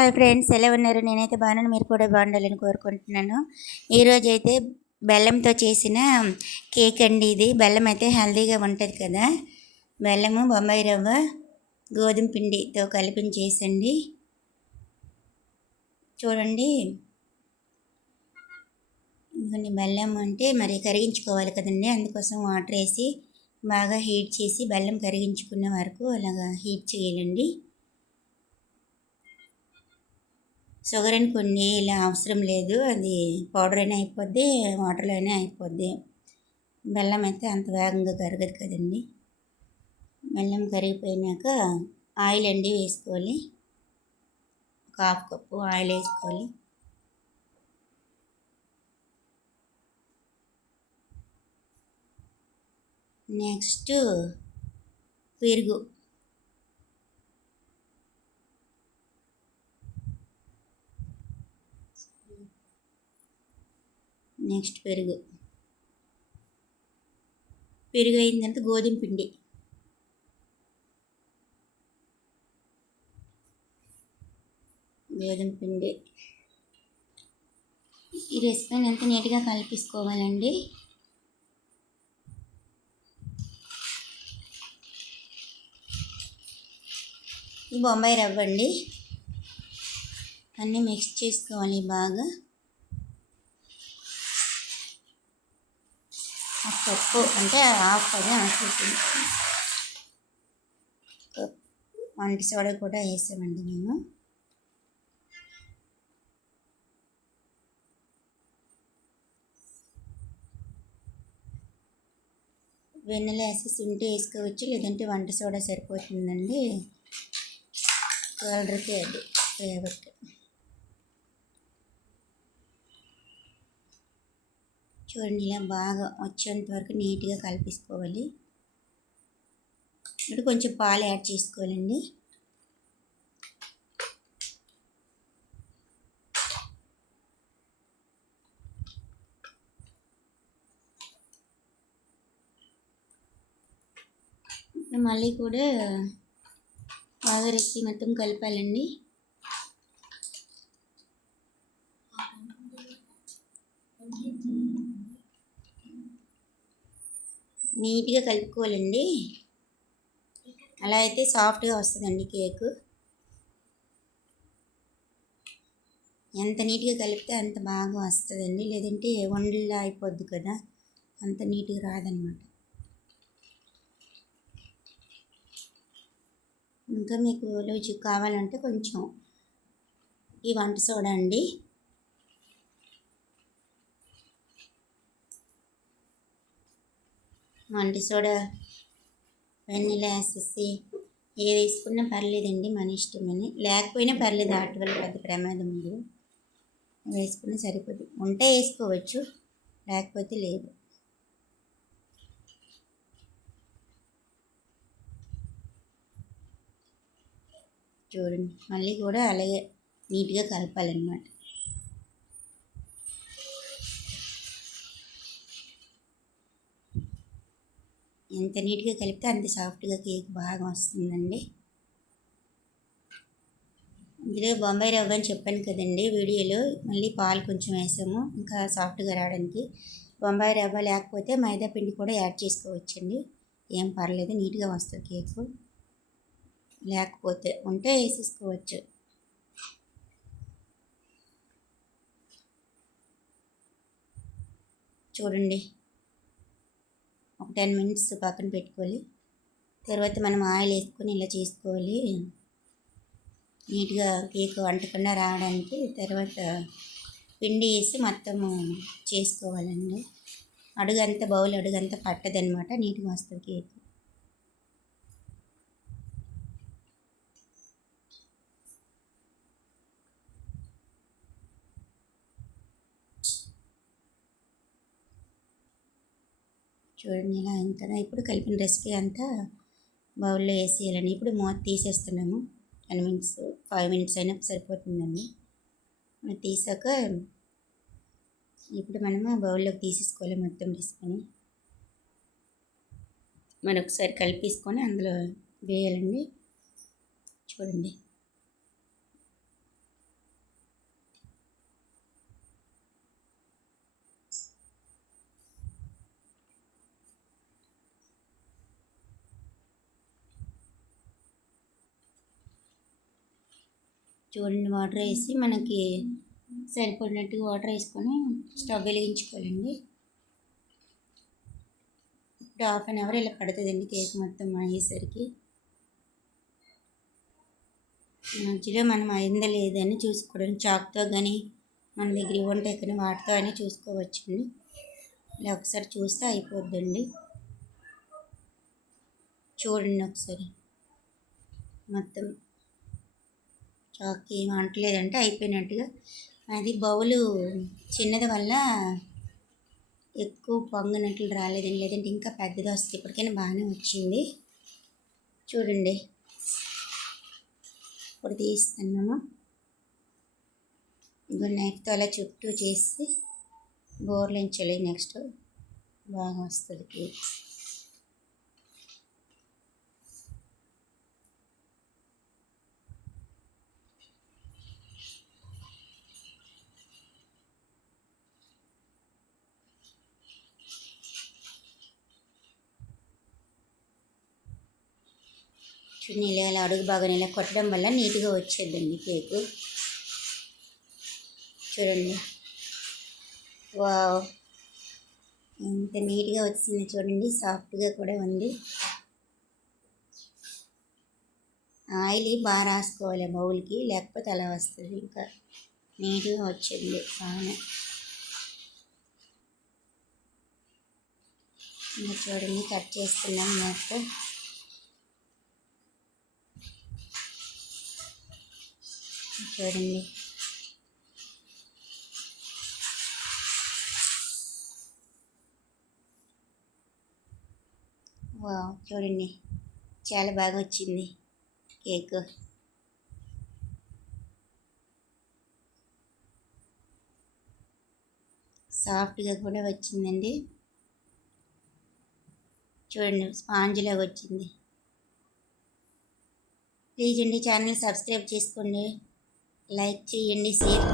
Hi friends, ఎలా ఉన్నారు? నేనైతే బాగున్నాను, మీరు కూడా బాగుండాలని కోరుకుంటున్నాను. ఈరోజైతే బెల్లంతో చేసిన కేక్ అండి. ఇది బెల్లం అయితే హెల్తీగా ఉంటుంది కదా. బెల్లము, బొంబాయి రవ్వ, గోధుమ పిండితో కలిపి చేసండి. చూడండి, ఇదిగోండి బెల్లం అంటే మరి కరిగించుకోవాలి కదండి. అందుకోసం వాటర్ వేసి బాగా హీట్ చేసి బెల్లం కరిగించుకున్న వరకు అలాగా హీట్ చేయాలండి. షుగర్ అని కొన్ని ఇలా అవసరం లేదు, అది పౌడర్ అయినా అయిపోద్ది, వాటర్లో అయినా అయిపోద్ది. బెల్లం అయితే అంత వేగంగా కరగదు కదండి. బెల్లం కరిగిపోయినాక ఆయిల్ అండి వేసుకోవాలి. ఒక హాఫ్ కప్పు ఆయిల్ వేసుకోవాలి. నెక్స్ట్ పెరుగు, పెరుగు అయిన తర్వాత గోధుమ పిండి, ఈ రెసిపీని ఎంత నీట్గా కలిపేసుకోవాలండి. ఈ బొంబాయి రవ్వ అండి, అన్నీ మిక్స్ చేసుకోవాలి బాగా. కప్పు అంటే హాఫ్ అదే అనుకుంటుంది. వంట సోడా కూడా వేసామండి మేము. వెన్నెల వేసేసి ఉంటే వేసుకోవచ్చు, లేదంటే వంట సోడా సరిపోతుందండి. కలర్కి అది ఫ్లేవర్కి. చూడండి, ఇలా బాగా వచ్చేంత వరకు నీట్గా కలిపేసుకోవాలి. ఇప్పుడు కొంచెం పాలు యాడ్ చేసుకోవాలండి. మళ్ళీ కూడా బాగా రెసిపీ మొత్తం కలపాలండి. నీట్గా కలుపుకోవాలండి. అలా అయితే సాఫ్ట్గా వస్తుందండి కేకు. ఎంత నీట్గా కలిపితే అంత బాగా వస్తుందండి, లేదంటే వండలా అయిపోద్ది కదా, అంత నీట్గా రాదనమాట. ఇంకా మీకు రుచి కావాలంటే కొంచెం ఈ వంట సోడా అండి, వంట సోడా, వెన్నెల వేసేసి ఏది వేసుకున్నా పర్లేదండి, మన ఇష్టమని. లేకపోయినా పర్లేదు, వాటి వల్ల పెద్ద ప్రమాదం ఉంది. వేసుకున్నా సరిపోదు, ఉంటే వేసుకోవచ్చు, లేకపోతే లేదు. చూడండి, మళ్ళీ కూడా అలాగే నీట్గా కలపాలన్నమాట. ఎంత నీట్గా కలిపితే అంత సాఫ్ట్గా కేక్ బాగా వస్తుందండి. ఇందులో బొంబాయి రవ్వ అని చెప్పాను కదండి వీడియోలో. మళ్ళీ పాలు కొంచెం వేసాము ఇంకా సాఫ్ట్గా రావడానికి. బొంబాయి రవ్వ లేకపోతే మైదా పిండి కూడా యాడ్ చేసుకోవచ్చండి, ఏం పర్లేదు, నీట్గా వస్తుంది కేకు. లేకపోతే ఉంటే వేసేసుకోవచ్చు. చూడండి, ఒక 10 మినిట్స్ పక్కన పెట్టుకోవాలి. తర్వాత మనం ఆయిల్ వేసుకొని ఇలా చేసుకోవాలి, నీట్గా కేక్ వంటకుండా రావడానికి. తర్వాత పిండి వేసి మొత్తము చేసుకోవాలండి. అడుగంతా బౌల్ అడుగంతా పట్టదనమాట, నీట్గా వస్తుంది కేక్. చూడండి, ఇలా అయింది కదా. ఇప్పుడు కలిపిన రెసిపీ అంతా బౌల్లో వేసేయాలండి. ఇప్పుడు మూత తీసేస్తున్నాము. 10 మినిట్స్ 5 మినిట్స్ అయినా సరిపోతుందండి. తీసాక ఇప్పుడు మనము బౌల్లోకి తీసేసుకోవాలి మొత్తం రెసిపీని. మరొకసారి కలిపేసుకొని అందులో వేయాలండి. చూడండి, చూడండి, వాటర్ వేసి మనకి సరిపడినట్టు వాటర్ వేసుకొని స్టవ్ వెలిగించుకోవాలండి. ఇప్పుడు 1/2 అవర్ ఇలా పడుతుందండి కేక్ మొత్తం అయ్యేసరికి. మధ్యలో మనం అయిందా లేదని చూసుకోవడం, చాక్తో కానీ మన దగ్గర ఉంటాయి కానీ వాటితో అయినా చూసుకోవచ్చండి. ఇలా ఒకసారి చూస్తే అయిపోద్దండి. చూడండి ఒకసారి, మొత్తం చాక్ ఏం అంటలేదంటే అయిపోయినట్టుగా. అది బౌలు చిన్నది వల్ల ఎక్కువ పొంగనట్లు రాలేదండి, లేదంటే ఇంకా పెద్దది వస్తుంది. ఇప్పటికైనా బాగానే వచ్చింది. చూడండి, ఇప్పుడు తీస్తున్నాము. ఇప్పుడు నైఫ్తో అలా చుట్టూ చేసి బోర్లించాలి. నెక్స్ట్ బాగా వస్తుంది కేక్. చూడండి, ఇలా అడుగు బాగా ఇలా కొట్టడం వల్ల నీట్గా వచ్చేద్దండి కేకు. చూడండి, వావ్, ఎంత నీట్గా వచ్చింది చూడండి. సాఫ్ట్గా కూడా ఉంది. ఆయిల్ బాగా రాసుకోవాలి బౌల్కి, లేకపోతే అలా వస్తుంది. ఇంకా నీట్గా వచ్చింది బాగానే. ఇంకా చూడండి, కట్ చేస్తున్నాం మొత్తం. చూడండి, వావ్, చూడండి చాలా బాగా వచ్చింది కేక్. సాఫ్ట్గా కూడా వచ్చిందండి. చూడండి, స్పాంజ్ లాగా వచ్చింది. ప్లీజ్ అండి, ఛానల్ సబ్స్క్రైబ్ చేసుకోండి, లైక్ చేయండి, షేర్